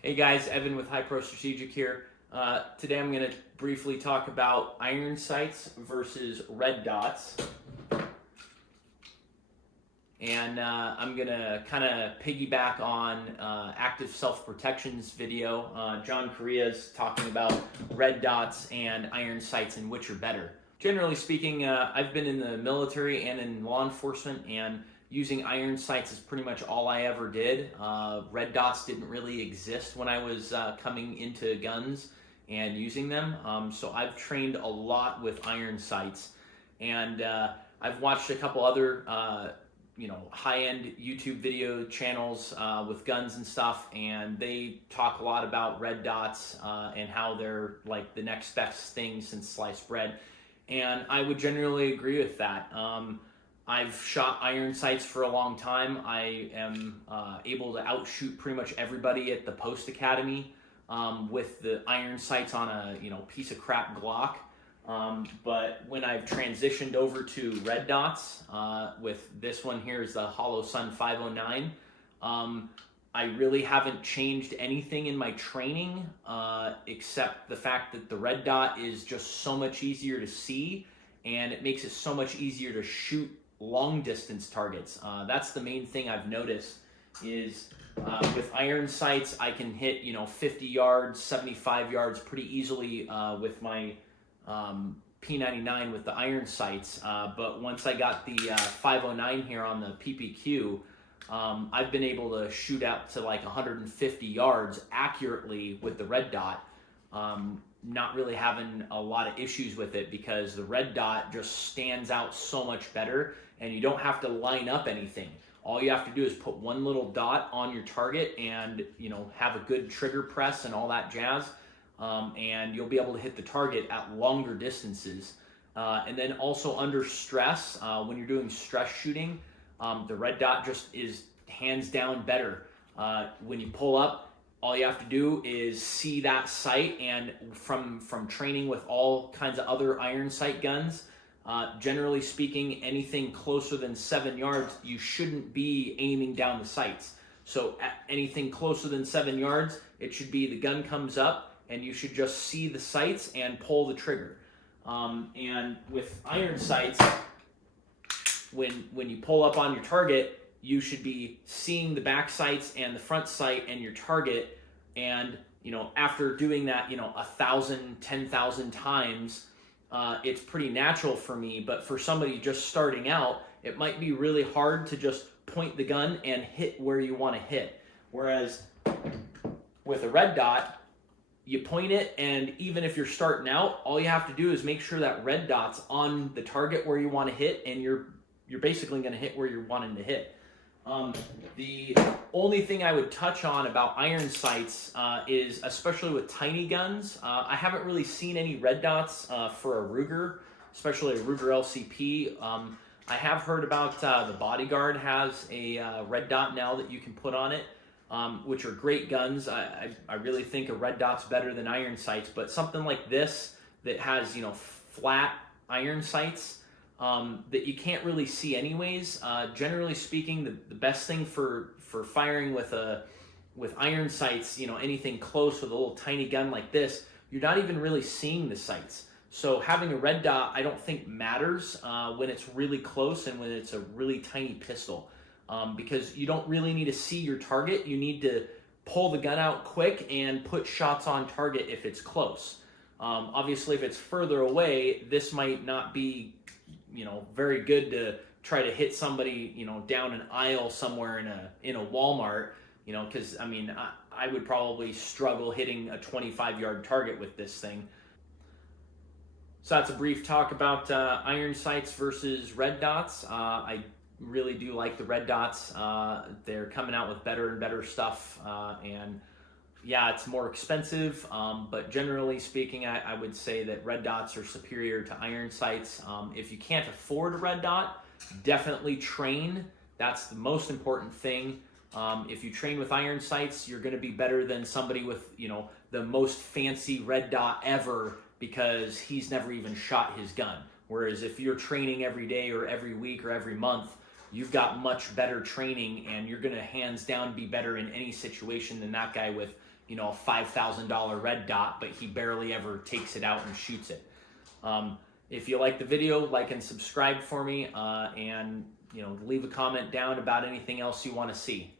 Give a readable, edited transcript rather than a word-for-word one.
Hey guys, Evan with High Pro Strategic here. Today I'm going to briefly talk about iron sights versus red dots. And I'm going to kind of piggyback on Active Self-Protection's video. John Correia's talking about red dots and iron sights and which are better. Generally speaking, I've been in the military and in law enforcement, and using iron sights is pretty much all I ever did. Red dots didn't really exist when I was coming into guns and using them. So I've trained a lot with iron sights, and I've watched a couple other high-end YouTube video channels with guns and stuff, and they talk a lot about red dots and how they're like the next best thing since sliced bread. And I would generally agree with that. I've shot iron sights for a long time. I am able to outshoot pretty much everybody at the Post Academy with the iron sights on a piece of crap Glock. But when I've transitioned over to red dots, with this one here is the Hollow Sun 509, I really haven't changed anything in my training except the fact that the red dot is just so much easier to see, and it makes it so much easier to shoot long distance targets. That's the main thing I've noticed is with iron sights, I can hit 50 yards, 75 yards pretty easily with my P99 with the iron sights. But once I got the 509 here on the PPQ, I've been able to shoot out to like 150 yards accurately with the red dot. Not really having a lot of issues with it because the red dot just stands out so much better, and you don't have to line up anything. All you have to do is put one little dot on your target and have a good trigger press and all that jazz, and you'll be able to hit the target at longer distances. And then also under stress, when you're doing stress shooting, the red dot just is hands down better. When you pull up, all you have to do is see that sight, and from training with all kinds of other iron sight guns, generally speaking, anything closer than 7 yards, you shouldn't be aiming down the sights. So at anything closer than 7 yards, it should be the gun comes up, and you should just see the sights and pull the trigger. And with iron sights, when you pull up on your target, you should be seeing the back sights and the front sight and your target. And after doing that 1,000, 10,000 times, it's pretty natural for me. But for somebody just starting out, it might be really hard to just point the gun and hit where you want to hit. Whereas with a red dot, you point it, and even if you're starting out, all you have to do is make sure that red dot's on the target where you want to hit, and you're basically going to hit where you're wanting to hit. The only thing I would touch on about iron sights is, especially with tiny guns, I haven't really seen any red dots for a Ruger, especially a Ruger LCP. I have heard about the Bodyguard has a red dot now that you can put on it, which are great guns. I really think a red dot's better than iron sights, but something like this that has flat iron sights that you can't really see anyways. Generally speaking, the best thing for firing with iron sights, anything close with a little tiny gun like this, you're not even really seeing the sights. So having a red dot, I don't think matters when it's really close and when it's a really tiny pistol, because you don't really need to see your target. You need to pull the gun out quick and put shots on target if it's close. Obviously, if it's further away, this might not be very good to try to hit somebody, down an aisle somewhere in a Walmart, because I would probably struggle hitting a 25-yard target with this thing. So that's a brief talk about iron sights versus red dots. I really do like the red dots. They're coming out with better and better stuff, and yeah, it's more expensive, but generally speaking, I would say that red dots are superior to iron sights. If you can't afford a red dot, definitely train. That's the most important thing. If you train with iron sights, you're going to be better than somebody with, the most fancy red dot ever because he's never even shot his gun. Whereas if you're training every day or every week or every month, you've got much better training, and you're going to hands down be better in any situation than that guy with you know, a $5,000 red dot, but he barely ever takes it out and shoots it. If you like the video, like and subscribe for me, and you know, leave a comment down about anything else you want to see.